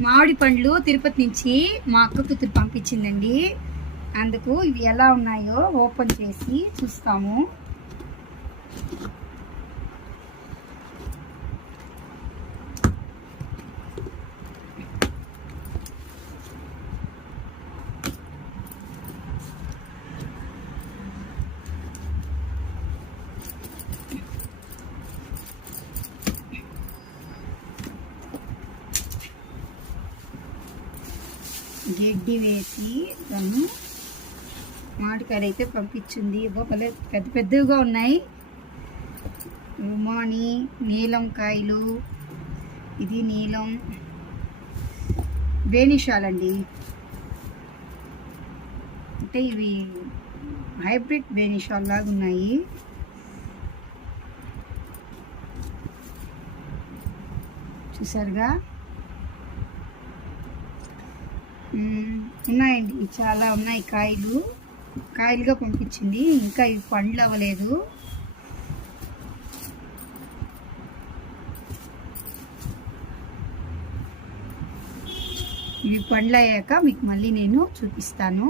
మామిడి పండ్లు తిరుపతి నుంచి మా అక్క కూతురు పంపించిందండి. అందుకు ఇవి ఎలా ఉన్నాయో ఓపెన్ చేసి చూస్తాము. గడ్డి వేసి దాన్ని మామిడికాయలు అయితే పంపించింది. భలే పెద్ద పెద్దగా ఉన్నాయి. రుమాని నీలం కాయలు, ఇది నీలం బేనిషాలండి. అంటే ఇవి హైబ్రిడ్ బేనిషాల్ లాగా ఉన్నాయి. చూసారుగా, ఉన్నాయండి, చాలా ఉన్నాయి. కాయలుగా పంపించింది. ఇంకా ఇవి పండ్లు అవ్వలేదు. ఇవి పండ్లు అయ్యాక మీకు మళ్ళీ నేను చూపిస్తాను.